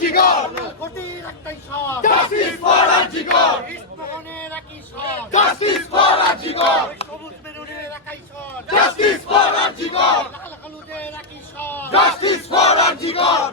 আর্জিকর কোটির একটাই সব জাস্টিস ফর আর্জিকর ইস্পাহানের একই সব জাস্টিস ফর আর্জিকর সবুজ বেরুনের একই সব জাস্টিস ফর আর্জিকর লাল হলুদের একই সব জাস্টিস ফর আর্জিকর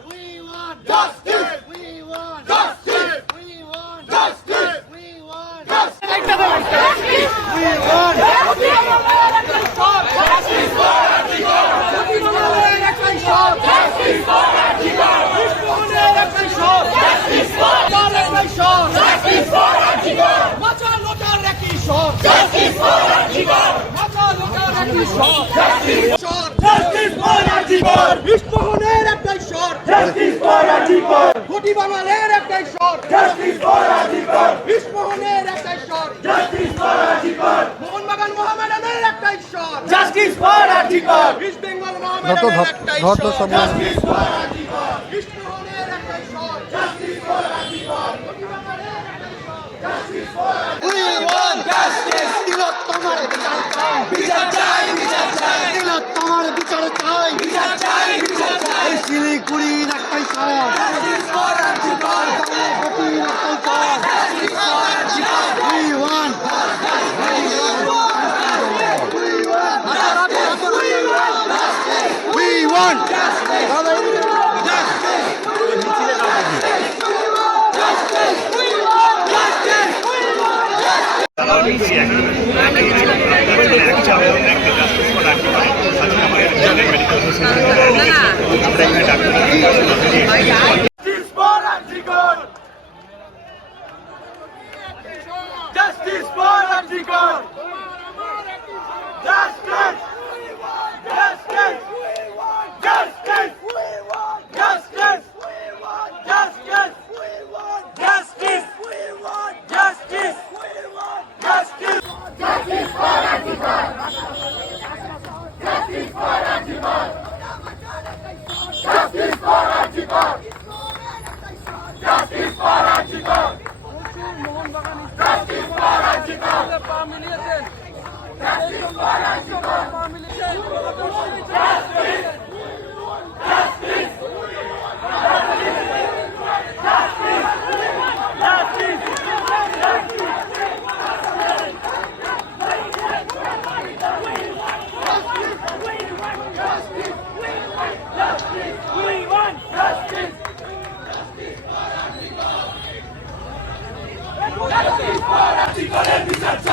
আদি বাঙালের একটা ঈশ্বর জাস্টিস ফর আজিকর বিশ্বমোহনের একটা ঈশ্বর জাস্টিস ফর আজিকর মোহনবাগান মোহামেডানের একটা ঈশ্বর justice for RG Kar East Bengal মোহামেডানের একটা ঈশ্বর জাস্টিস ফর আজিকর বিশ্বমোহনের একটা ঈশ্বর জাস্টিস ফর আজিকর চাই। চাই Siliguri Justice for Antigone! Teslim para çıkar. Familiyetin. Teslim para çıkar. Familiyetin. Teslim.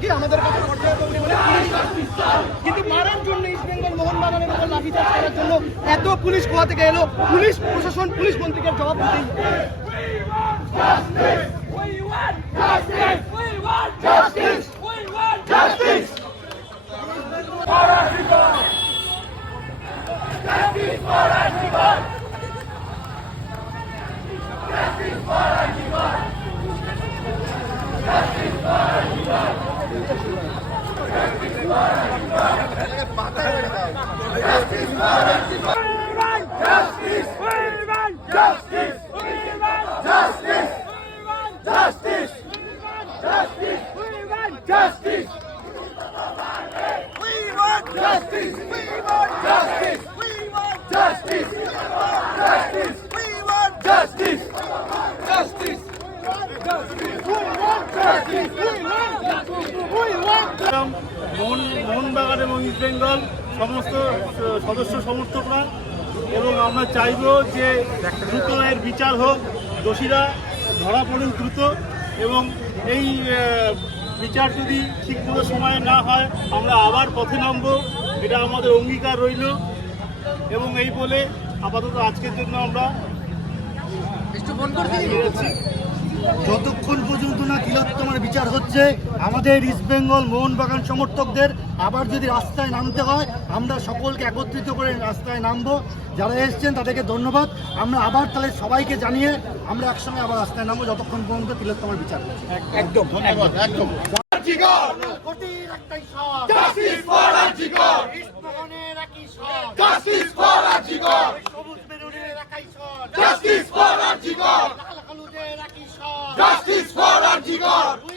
নাকি আমাদের কাছে পর্যায়ক্রমে বলে কিন্তু মারার জন্য ইস্ট বেঙ্গল মোহনবাগানের উপর লাঠিচার্জ করার জন্য এত পুলিশ কোয়া থেকে এলো পুলিশ প্রশাসন, পুলিশ মন্ত্রীকে জবাব দিতেই Justice! We want justice! We want justice! Mohun Bagan এবং ইস্ট বেঙ্গল সমস্ত সদস্য সমর্থকরা এবং আমরা চাইব যে দ্রুত এর বিচার হোক, দোষীরা ধরা পড়ুক দ্রুত এবং এই বিচার যদি ঠিক মতো সময়ে না হয়, আমরা আবার পথে নামব এটা আমাদের অঙ্গীকার রইল এবং এই বলে আপাতত আজকের জন্য আমরা বেরিয়ে যাচ্ছি। যতক্ষণ পর্যন্ত না তিলোত্তমার বিচার হচ্ছে আমাদের ইস্ট বেঙ্গল মোহনবাগান সমর্থকদের আবার যদি রাস্তায় নামতে হয় আমরা সকলকে একত্রিত করে রাস্তায় নামবো। যারা এসছেন তাদেরকে ধন্যবাদ। আমরা আবার তাহলে সবাইকে জানিয়ে আমরা একসঙ্গে আবার রাস্তায় নামবো যতক্ষণ পর্যন্ত তিলোত্তমার বিচার হচ্ছে। একদম ধন্যবাদ একদম। justice for Antigone!